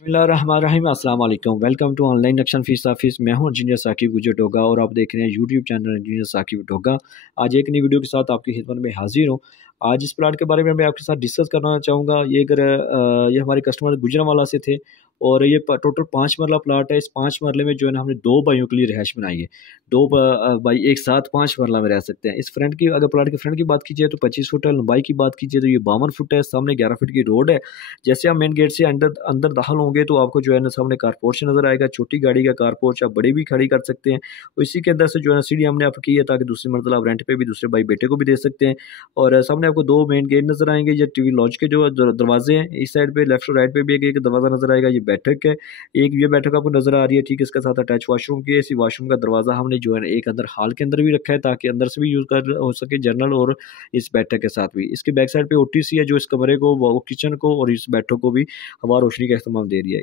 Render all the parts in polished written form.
बिस्मिल्लाहिर्रहमानिर्रहीम। अस्सलाम वालेकुम। Welcome to online action fees office. मैं हूं इंजीनियर साकिब गुजर डोगा और आप देख रहे हैं YouTube channel engineer Saqib Doga. आज एक नई वीडियो के साथ आपकी खिदमत में हाजिर हूं। आज इस प्लाट के बारे में मैं आपके साथ डिस्कस करना चाहूँगा। ये हमारे कस्टमर गुजरांवाला से थे और ये टोटल 5 मरला प्लाट है। इस 5 मरले में जो है ना हमने 2 भाइयों के लिए रिहाइश बनाई है। 2 भाई एक साथ 5 मरला में रह सकते हैं। इस फ्रंट की अगर प्लाट के फ्रंट की बात कीजिए तो 25 फुट है, लंबाई की बात कीजिए तो ये 52 फुट है, सामने 11 फुट की रोड है। जैसे आप मेन गेट से अंदर अंदर दाखिल होंगे तो आपको जो है ना सामने कारपोर्च नज़र आएगा। छोटी गाड़ी का कारपोर्च आप बड़ी भी खड़ी कर सकते हैं और इसी के अंदर से जो है ना सीढ़ी हमने आपको की है ताकि दूसरी मंजिल आप रेंट पे भी दूसरे भाई बेटे को भी दे सकते हैं। और सामने आपको 2 मेन गेट नज़र आएंगे। ये टीवी लॉन्च के जो दरवाजे हैं, इस साइड पे लेफ्ट और राइट पे भी एक दरवाज़ा नज़र आएगा। ये बैठक है, एक ये बैठक आपको नज़र आ रही है, ठीक है। इसके साथ अटैच वाशरूम की है। इसी वाशरूम का दरवाज़ा हमने जो है ना एक अंदर हॉल के अंदर भी रखा है ताकि अंदर से भी यूज़ कर हो सके जनरल और इस बैठक के साथ भी। इसके बैक साइड पे ओटीसी है जो इस कमरे को, वो किचन को और इस बैठक को भी हवा रोशनी का इस्तेमाल दे रही है।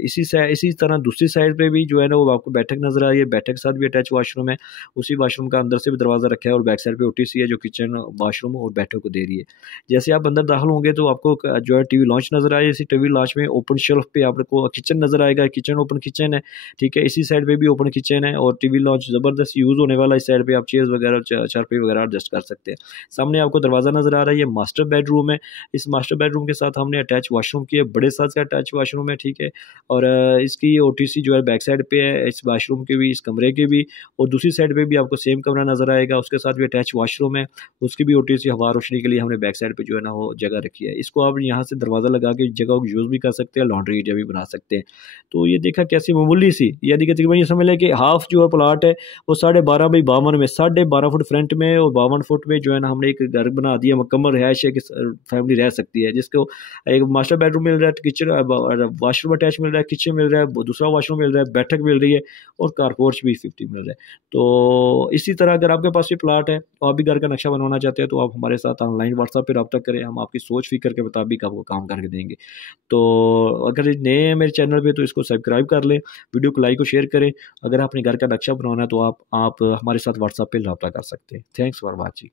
इसी तरह दूसरी साइड पे भी जो है ना वो आपको बैठक नज़र आ रही है। बैठक के साथ भी अटैच वाशरूम है। उसी वाशरूम का अंदर से भी दरवाज़ा रखा है और बैक साइड पे ओटीसी है जो किचन, वाशरूम और बैठक को दे रही है। जैसे आप अंदर दाखिल होंगे तो आपको जो है टीवी लॉन्च नज़र आए। इसी टीवी लॉन्च में ओपन शेल्फ पे आपको किचन नज़र आएगा। किचन ओपन किचन है, ठीक है। इसी साइड पे भी ओपन किचन है और टीवी लॉन्च ज़बरदस्त यूज़ होने वाला। इस साइड पे आप चेयर्स वगैरह चारपाई वगैरह एडजस्ट कर सकते हैं। सामने आपको दरवाज़ा नज़र आ रहा है, ये मास्टर बेडरूम है। इस मास्टर बेडरूम के साथ हमने अटैच वाशरूम किया, बड़े साइज़ का अटैच वाशरूम है, ठीक है। और इसकी ओटीसी जो है बैक साइड पे है, इस वाशरूम के भी, इस कमरे के भी। और दूसरी साइड पे भी आपको सेम कमरा नज़र आएगा, उसके साथ भी अटैच वाशरूम है। उसकी भी ओटीसी हवा रोशनी के लिए हमने बैक साइड पे जो है ना वो जगह रखी है। इसको आप यहाँ से दरवाज़ा लगा के जगह को यूज़ भी कर सकते हैं, लॉन्ड्री एरिया भी बना सकते हैं। तो ये देखा कैसी मामूली सी, यानी कि तकरीबन ये समझ लें कि हाफ जो है प्लाट है वो 12.5 बाई 52 में, 12.5 फुट फ्रंट में और 52 फुट में जो है ना हमने एक घर बना दिया। मुकम्मल रिहायश है कि फैमिली रह सकती है, जिसको एक मास्टर बेडरूम मिल रहा है, किचन वाशरूम अटैच मिल रहा है, किचन मिल रहा है, दूसरा वाशरूम मिल रहा है, बैठक मिल रही है और कारपोर्च भी 50 मिल रहा है। तो इसी तरह अगर आपके पास भी प्लाट है तो आप भी घर का नक्शा बनवाना चाहते हैं तो आप हमारे साथ ऑनलाइन व्हाट्सएप पर रब्ता करें, हम आपकी सोच फिक्र के मुताबिक आपको काम करके देंगे। तो अगर नए हैं मेरे चैनल पे तो इसको सब्सक्राइब कर लें, वीडियो को लाइक और शेयर करें। अगर आपने घर का नक्शा बनवाना है तो आप हमारे साथ व्हाट्सएप पे रब्ता कर सकते हैं। Thanks for watching.